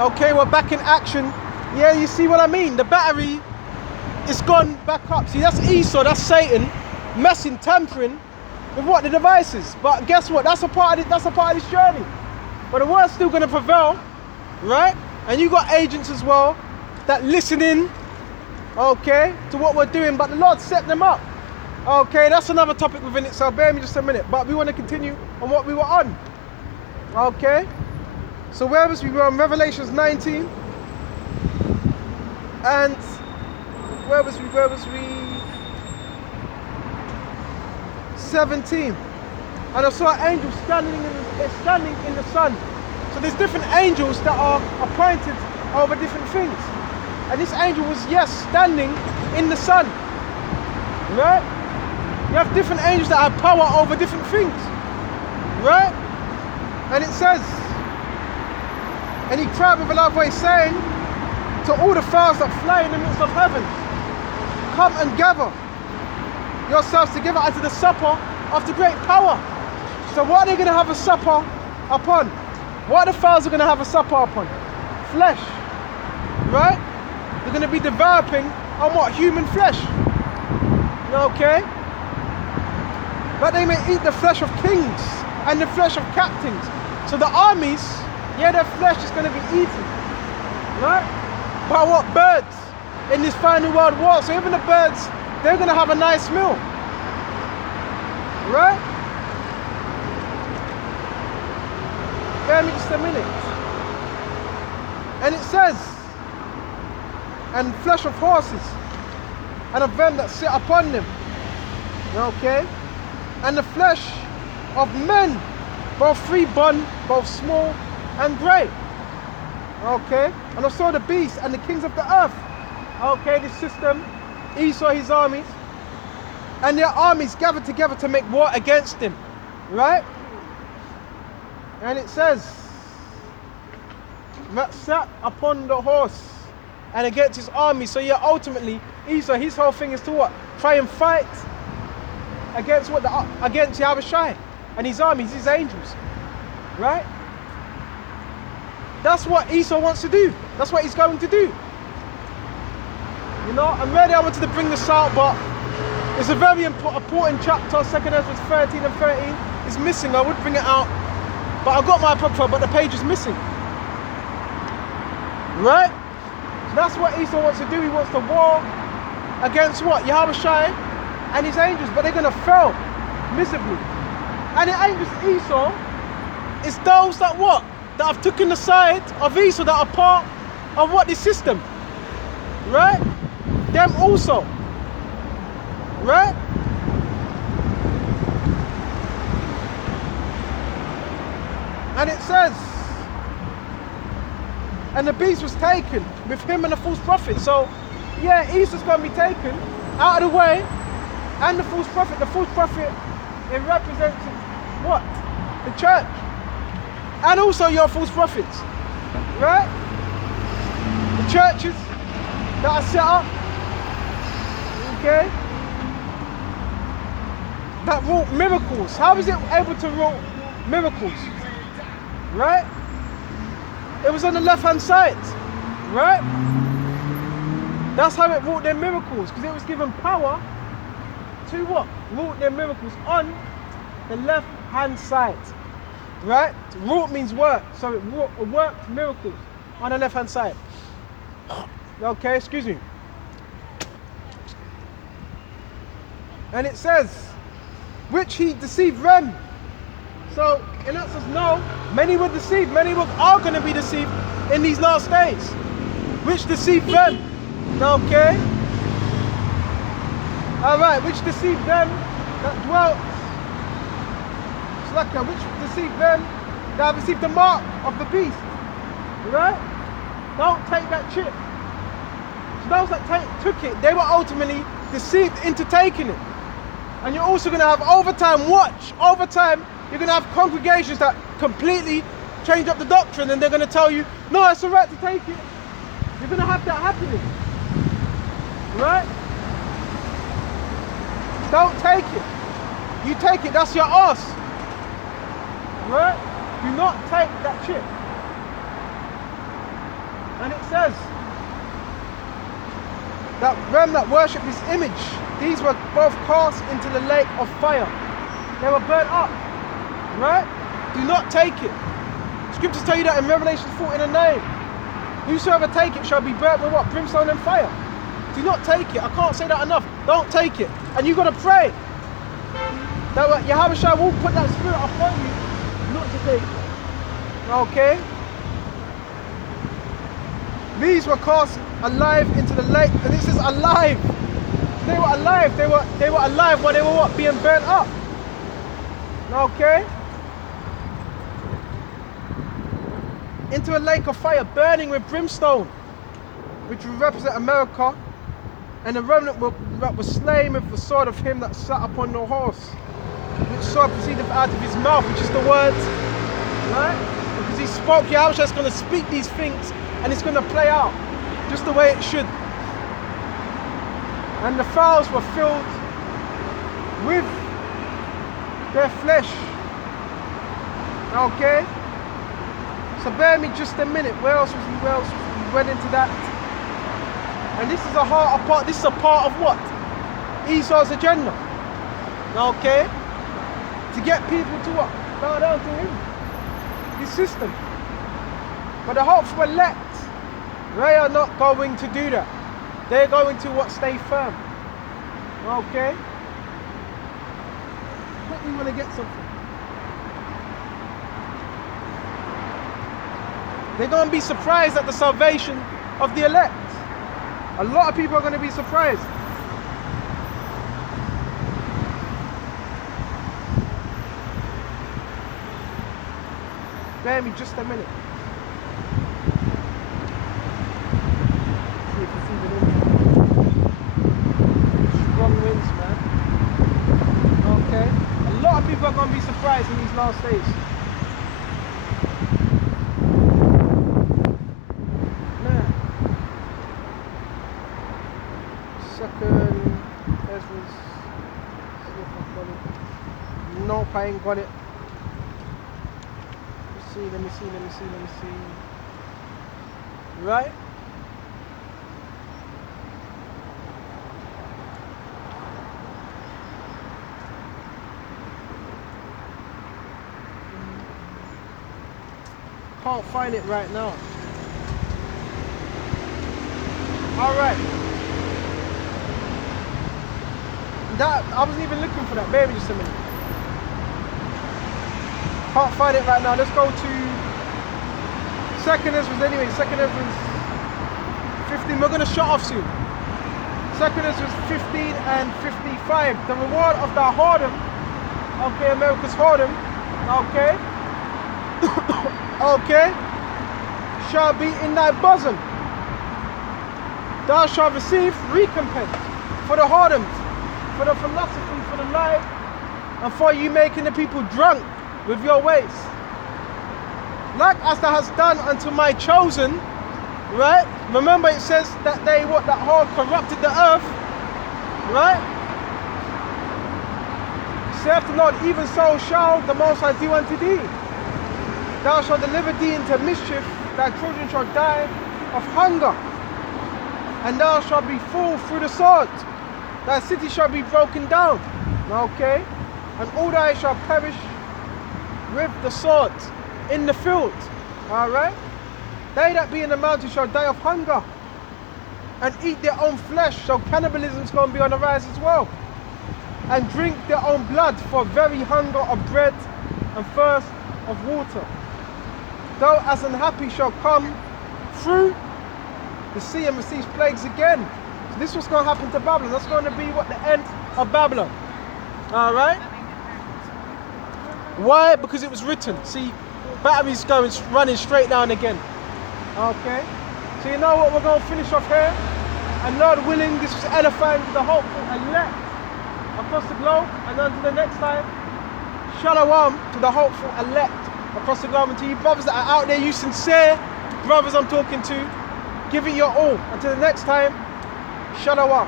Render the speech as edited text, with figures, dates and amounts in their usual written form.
Okay, we're back in action. Yeah, you see what I mean? The battery is gone back up. See, that's Esau, that's Satan, messing, tampering with what? The devices. But guess what? That's a part of this journey. But the word's still gonna prevail, right? And you got agents as well that listen in, okay, to what we're doing, but the Lord set them up. Okay, that's another topic within itself. Bear me just a minute. But we want to continue on what we were on. Okay. So where was we? We were on Revelations 19. And where was we? 17. And I saw an angel standing in the sun. So there's different angels that are appointed over different things. And this angel was, yes, standing in the sun. Right? You have different angels that have power over different things. Right? And it says, and he cried with a loud voice, saying to all the fowls that fly in the midst of heaven, come and gather yourselves together unto the supper of the great power. So what are they going to have a supper upon? What are the fowls are going to have a supper upon? Flesh. Right? They're going to be developing on what? Human flesh. Okay? But they may eat the flesh of kings and the flesh of captains. So the armies, yeah, their flesh is going to be eaten. Right? But what? Birds in this final world war. So even the birds, they're going to have a nice meal. Right? Bear me just a minute. And it says, and flesh of horses, and of them that sit upon them. Okay? And the flesh of men, both free born, both small and great. Okay? And I saw the beast and the kings of the earth. Okay, this system, Esau, his armies, and their armies gathered together to make war against him. Right? And it says, that sat upon the horse and against his army. So yeah, ultimately, Esau, his whole thing is to what? Try and fight against what? Against Yahushua and his armies, his angels. Right? That's what Esau wants to do. That's what he's going to do. You know, and really I wanted to bring this out, but it's a very important chapter, 2nd Ezra 13 and 13. It's missing. I would bring it out, but I got my apocrypha, but the page is missing. Right? So that's what Esau wants to do. He wants to war against what? Yahushua and his angels, but they're going to fail miserably. And it ain't just Esau, it's those that what? That have taken the side of Esau, that are part of what? This system. Right? Them also. Right? And it says, and the beast was taken with him and the false prophet. So, yeah, Esau's going to be taken out of the way, and the false prophet. The false prophet, it represents what? The church. And also your false prophets. Right? The churches that are set up, okay, that wrought miracles. How is it able to wrought miracles? Right? It was on the left-hand side, right? That's how it wrought their miracles, because it was given power to what? Wrought their miracles on the left-hand side, right? Wrought means work, so it worked miracles on the left-hand side. Okay, excuse me. And it says, which he deceived them. So, in that sense, no, many were deceived. Many are going to be deceived in these last days. Which deceived them. Okay? Alright, which deceived them that dwelt. Which deceived them that have received the mark of the beast. Right? Don't take that chip. So those that took it, they were ultimately deceived into taking it. And you're also going to have over time, you're going to have congregations that completely change up the doctrine, and they're going to tell you, no, it's all right to take it. You're going to have that happening. Right? Don't take it. You take it, that's your ass. Right? Do not take that chip. And it says that them that worship his image, these were both cast into the lake of fire. They were burnt up. Right? Do not take it. Scriptures tell you that in Revelation 14:9. Whosoever take it shall be burnt with what? Brimstone and fire. Do not take it. I can't say that enough. Don't take it. And you've got to pray that Yahushua will put that spirit upon you not to take it. Okay? These were cast alive into the lake. And this is alive. They were alive. They were alive while they were what? Being burnt up. Okay? Into a lake of fire burning with brimstone, which will represent America, and the remnant was slain with the sword of him that sat upon the horse, which sword proceedeth out of his mouth, which is the words, right? Because he spoke, Yahushua is going to speak these things, and it's going to play out just the way it should. And the fowls were filled with their flesh. Okay? So bear me just a minute. Where else was we? We went into that. And this is a part. This is a part of what? Esau's agenda. Okay? To get people to what? Bow down to him. His system. But the hopeful elect, they are not going to do that. They're going to what? Stay firm. Okay? Quickly want to get something. They're going to be surprised at the salvation of the elect. A lot of people are going to be surprised. Bear me just a minute. See if it's even in. Strong winds, man. Okay. A lot of people are going to be surprised in these last days. Nope, I ain't got it. Let me see. Right? Can't find it right now. Alright. That, I wasn't even looking for that. Bear with me just a minute. Can't find it right now. Let's go to 2nd Ezra anyway. 2nd Ezra 15. We're going to shut off soon. 2nd Ezra 15 and 55. The reward of the whoredom, okay, America's whoredom, okay, okay, shall be in thy bosom. Thou shalt receive recompense for the whoredoms, for the philosophy, for the lie, and for you making the people drunk with your ways. Like as thou hast done unto my chosen, right? Remember it says that they, that whore corrupted the earth, right? Saith the Lord, even so shall the Most High do unto thee. Thou shalt deliver thee into mischief, thy children shall die of hunger, and thou shalt be full through the sword. Thy city shall be broken down, okay? And all thy shall perish with the sword in the field. Alright? They that be in the mountain shall die of hunger and eat their own flesh. So cannibalism is going to be on the rise as well. And drink their own blood for very hunger of bread and thirst of water. Though as unhappy shall come through the sea and receive plagues again. So this was going to happen to Babylon. That's going to be what the end of Babylon. Alright? Why? Because it was written. See, batteries running straight down again. Okay? So you know what? We're going to finish off here. And Lord willing, this was edifying to the hopeful elect across the globe. And until the next time, shalom to the hopeful elect across the globe. And to you brothers that are out there, you sincere brothers I'm talking to, give it your all. Until the next time, shalom.